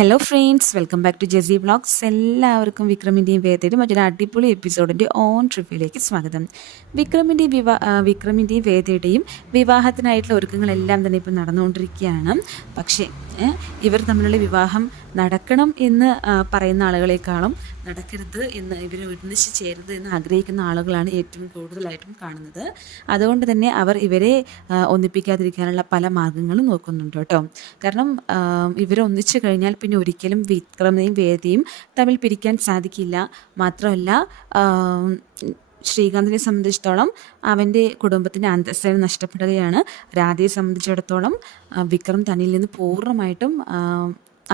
Hello friends, welcome back to JC vlogs. എല്ലാവർക്കും വിക്രമിൻ്റെയും വേദയുടെയും മറ്റൊരു അടിപൊളി എപ്പിസോഡിൻ്റെ ഓൺ ട്രിപ്പിലേക്ക് സ്വാഗതം. വിക്രമിൻ്റെയും വേദയുടെയും വിവാഹത്തിനായിട്ടുള്ള ഒരുക്കങ്ങളെല്ലാം തന്നെ ഇപ്പോൾ നടന്നുകൊണ്ടിരിക്കുകയാണ്. പക്ഷേ ഇവർ തമ്മിലുള്ള വിവാഹം നടക്കണം എന്ന് പറയുന്ന ആളുകളെക്കാളും നടക്കരുത് എന്ന് ഇവർ ഒന്നിച്ച് ചേരരുത് എന്ന് ആഗ്രഹിക്കുന്ന ആളുകളാണ് ഏറ്റവും കൂടുതലായിട്ടും കാണുന്നത്. അതുകൊണ്ട് തന്നെ അവർ ഇവരെ ഒന്നിപ്പിക്കാതിരിക്കാനുള്ള പല മാർഗങ്ങളും നോക്കുന്നുണ്ട് കേട്ടോ. കാരണം ഇവരെ ഒന്നിച്ചു കഴിഞ്ഞാൽ പിന്നെ ഒരിക്കലും വിക്രമിനെയും വേദയും തമ്മിൽ പിരിക്കാൻ സാധിക്കില്ല. മാത്രമല്ല ശ്രീകാന്തിനെ സംബന്ധിച്ചിടത്തോളം അവൻ്റെ കുടുംബത്തിൻ്റെ അന്തസ്സ നഷ്ടപ്പെടുകയാണ്. രാധയെ സംബന്ധിച്ചിടത്തോളം വിക്രം തന്നിൽ നിന്ന് പൂർണ്ണമായിട്ടും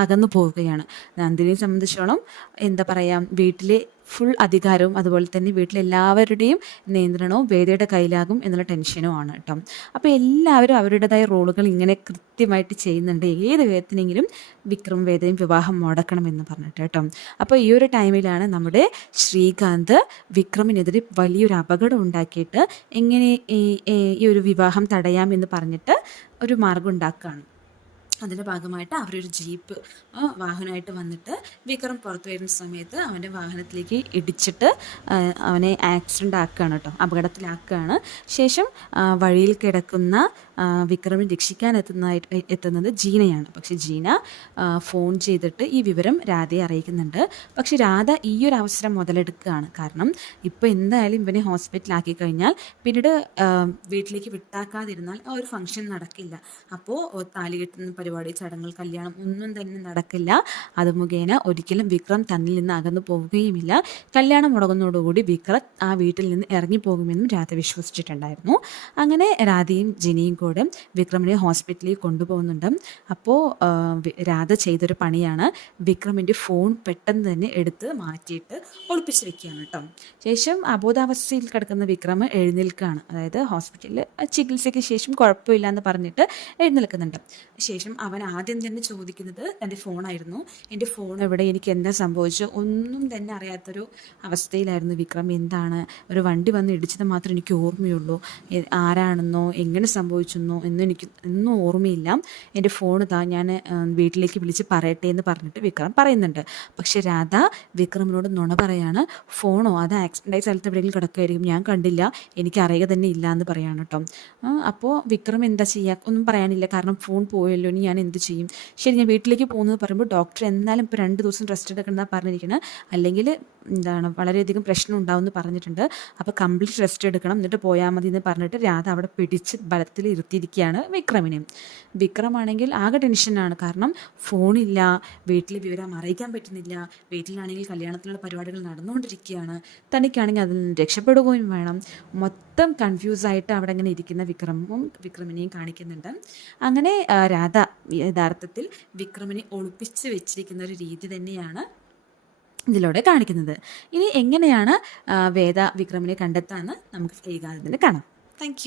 അകന്നു പോവുകയാണ്. നന്ദിനിയെ സംബന്ധിച്ചോളം എന്താ പറയുക, വീട്ടിലെ ഫുൾ അധികാരവും അതുപോലെ തന്നെ വീട്ടിലെല്ലാവരുടെയും നിയന്ത്രണവും വേദയുടെ കയ്യിലാകും എന്നുള്ള ടെൻഷനുമാണ് കേട്ടോ. അപ്പോൾ എല്ലാവരും അവരുടേതായ റോളുകൾ ഇങ്ങനെ കൃത്യമായിട്ട് ചെയ്യുന്നുണ്ട്. ഏത് വിധത്തിനെങ്കിലും വിക്രം വേദയും വിവാഹം മുടക്കണമെന്ന് പറഞ്ഞിട്ട് കേട്ടോ. അപ്പോൾ ഈ ഒരു ടൈമിലാണ് നമ്മുടെ ശ്രീകാന്ത് വിക്രമിനെതിരെ വലിയൊരു അപകടം ഉണ്ടാക്കിയിട്ട് എങ്ങനെ ഈ ഒരു വിവാഹം തടയാമെന്ന് പറഞ്ഞിട്ട് ഒരു മാർഗം ഉണ്ടാക്കുകയാണ്. അതിൻ്റെ ഭാഗമായിട്ട് അവരൊരു ജീപ്പ് വാഹനമായിട്ട് വന്നിട്ട് വിക്രം പുറത്തു വരുന്ന സമയത്ത് അവൻ്റെ വാഹനത്തിലേക്ക് ഇടിച്ചിട്ട് അവനെ ആക്സിഡൻ്റ് ആക്കുകയാണ് കേട്ടോ, അപകടത്തിലാക്കുകയാണ്. ശേഷം വഴിയിൽ കിടക്കുന്ന വിക്രമിനെ രക്ഷിക്കാൻ എത്തുന്നത് ജീനയാണ്. പക്ഷെ ജീന ഫോൺ ചെയ്തിട്ട് ഈ വിവരം രാധയെ അറിയിക്കുന്നുണ്ട്. പക്ഷെ രാധ ഈ ഒരു അവസരം മുതലെടുക്കുകയാണ്. കാരണം ഇപ്പോൾ എന്തായാലും ഇവനെ ഹോസ്പിറ്റലാക്കി കഴിഞ്ഞാൽ പിന്നീട് വീട്ടിലേക്ക് വിട്ടാക്കാതിരുന്നാൽ ആ ഒരു ഫംഗ്ഷൻ നടക്കില്ല. അപ്പോൾ താലി കെട്ടുന്ന പരിപാടി, ചടങ്ങുകൾ, കല്യാണം ഒന്നും തന്നെ നടക്കില്ല. അത് മുഖേന ഒരിക്കലും വിക്രം തന്നിൽ നിന്ന് അകന്നു പോവുകയുമില്ല. കല്യാണം മുടങ്ങുന്നതോടുകൂടി വിക്രം ആ വീട്ടിൽ നിന്ന് ഇറങ്ങിപ്പോകുമെന്നും രാധ വിശ്വസിച്ചിട്ടുണ്ടായിരുന്നു. അങ്ങനെ രാധയും ജിനിയും കൂടെ വിക്രമിനെ ഹോസ്പിറ്റലിൽ കൊണ്ടുപോകുന്നുണ്ട്. അപ്പോൾ രാധ ചെയ്തൊരു പണിയാണ്, വിക്രമിൻ്റെ ഫോൺ പെട്ടെന്ന് തന്നെ എടുത്ത് മാറ്റിയിട്ട് ഒളിപ്പിച്ച് വെക്കുകയാണ് കേട്ടോ. ശേഷം അബോധാവസ്ഥയിൽ കിടക്കുന്ന വിക്രം എഴുന്നേൽക്കുകയാണ്. അതായത് ഹോസ്പിറ്റലിൽ ചികിത്സയ്ക്ക് ശേഷം കുഴപ്പമില്ല എന്ന് പറഞ്ഞിട്ട് എഴുന്നേൽക്കുന്നുണ്ട്. ശേഷം അവൻ ആദ്യം തന്നെ ചോദിക്കുന്നത് എൻ്റെ ഫോണായിരുന്നു. എൻ്റെ ഫോൺ എവിടെ, എനിക്ക് എന്താ സംഭവിച്ചത്, ഒന്നും തന്നെ അറിയാത്തൊരു അവസ്ഥയിലായിരുന്നു വിക്രം. എന്താണ്, ഒരു വണ്ടി വന്ന് ഇടിച്ചത് മാത്രം എനിക്ക് ഓർമ്മയുള്ളൂ, ആരാണെന്നോ എങ്ങനെ സംഭവിച്ചെന്നോ ഒന്നും ഓർമ്മയില്ല. എൻ്റെ ഫോൺ ഇതാ, ഞാൻ വീട്ടിലേക്ക് വിളിച്ച് പറയട്ടെ എന്ന് പറഞ്ഞിട്ട് വിക്രം പറയുന്നുണ്ട്. പക്ഷേ രാധ വിക്രമിനോട് നുണ പറയാണ്. ഫോണോ, അത് ആക്സിഡൻ്റായ സ്ഥലത്ത് എവിടെയെങ്കിലും കിടക്കുമായിരിക്കും, ഞാൻ കണ്ടില്ല, എനിക്ക് അറിയുക തന്നെ ഇല്ല എന്ന് പറയാണ് കേട്ടോ. അപ്പോൾ വിക്രം എന്താ ചെയ്യുക, ഒന്നും പറയാനില്ല. കാരണം ഫോൺ പോയല്ലോ, ഇനി ഞാൻ എന്ത് ചെയ്യും. ശരി, ഞാൻ വീട്ടിലേക്ക് പോകുന്നത് പറയുമ്പോൾ ഡോക്ടർ എന്നാലും ഇപ്പോൾ 2 ദിവസം റെസ്റ്റ് എടുക്കണമെന്നാണ് പറഞ്ഞിരിക്കുന്നത്, അല്ലെങ്കിൽ വളരെയധികം പ്രശ്നം ഉണ്ടാവുമെന്ന് പറഞ്ഞിട്ടുണ്ട്. അപ്പോൾ കംപ്ലീറ്റ് റെസ്റ്റ് എടുക്കണം, എന്നിട്ട് പോയാൽ മതി എന്ന് പറഞ്ഞിട്ട് രാധ അവിടെ പിടിച്ച് ബലത്തിൽ ഇരുത്തിയിരിക്കുകയാണ് വിക്രമിനെ. വിക്രമാണെങ്കിൽ ആകെ ടെൻഷനാണ്. കാരണം ഫോണില്ല, വീട്ടിൽ വിവരം അറിയിക്കാൻ പറ്റുന്നില്ല, വീട്ടിലാണെങ്കിൽ കല്യാണത്തിനുള്ള പരിപാടികൾ നടന്നുകൊണ്ടിരിക്കുകയാണ്, തനിക്കാണെങ്കിൽ അതിൽ നിന്ന് രക്ഷപ്പെടുകയും വേണം. മൊത്തം കൺഫ്യൂസായിട്ട് അവിടെ അങ്ങനെ ഇരിക്കുന്ന വിക്രമിനെയും കാണിക്കുന്നുണ്ട്. അങ്ങനെ രാധ യഥാർത്ഥത്തിൽ വിക്രമിനെ ഒളിപ്പിച്ച് വെച്ചിരിക്കുന്ന ഒരു രീതി തന്നെയാണ് ഇതിലൂടെ കാണിക്കുന്നത്. ഇനി എങ്ങനെയാണ് വേദ വിക്രമിനെ കണ്ടെത്താമെന്ന് നമുക്ക് വൈകാതെ തന്നെ കാണാം. താങ്ക്